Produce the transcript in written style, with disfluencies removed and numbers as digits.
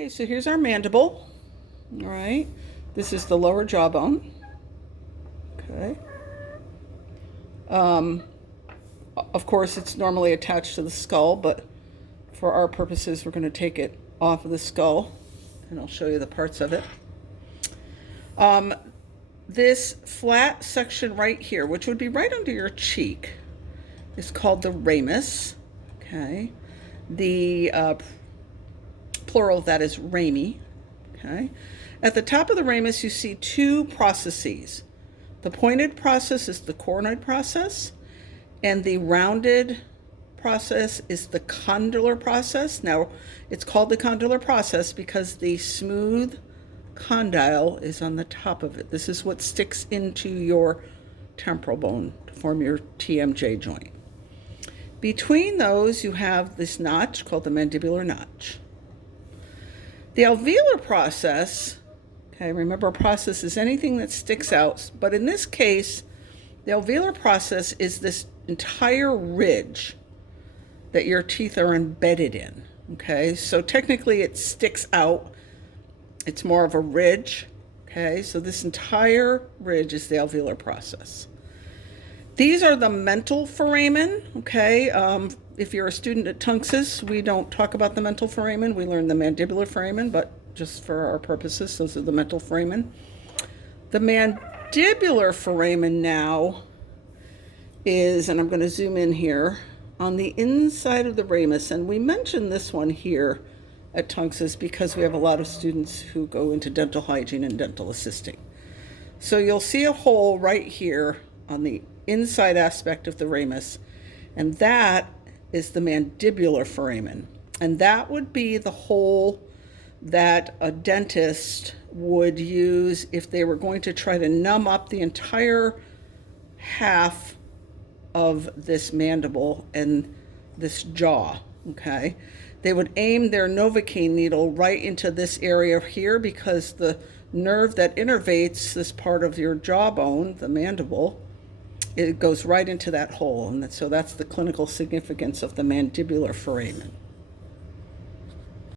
Okay, so here's our mandible. All right, this is the lower jawbone. Okay. Of course, it's normally attached to the skull, but for our purposes, we're going to take it off of the skull, and I'll show you the parts of it. This flat section right here, which would be right under your cheek, is called the ramus. Okay. The plural of that is rami. Okay. At the top of the ramus, you see two processes. The pointed process is the coronoid process, and the rounded process is the condylar process. Now, it's called the condylar process because the smooth condyle is on the top of it. This is what sticks into your temporal bone to form your TMJ joint. Between those, you have this notch called the mandibular notch. The alveolar process, okay, remember a process is anything that sticks out, but in this case, the alveolar process is this entire ridge that your teeth are embedded in, okay? So technically it sticks out. It's more of a ridge, okay? So this entire ridge is the alveolar process. These are the mental foramen, okay? If you're a student at Tunxus, we don't talk about the mental foramen. We learn the mandibular foramen, but just for our purposes, those are the mental foramen. The mandibular foramen now is, and I'm going to zoom in here, on the inside of the ramus. And we mentioned this one here at Tunxus because we have a lot of students who go into dental hygiene and dental assisting. So you'll see a hole right here on the inside aspect of the ramus, and that is the mandibular foramen. And that would be the hole that a dentist would use if they were going to try to numb up the entire half of this mandible and this jaw, okay? They would aim their Novocaine needle right into this area here because the nerve that innervates this part of your jawbone, the mandible, it goes right into that hole. And so that's the clinical significance of the mandibular foramen.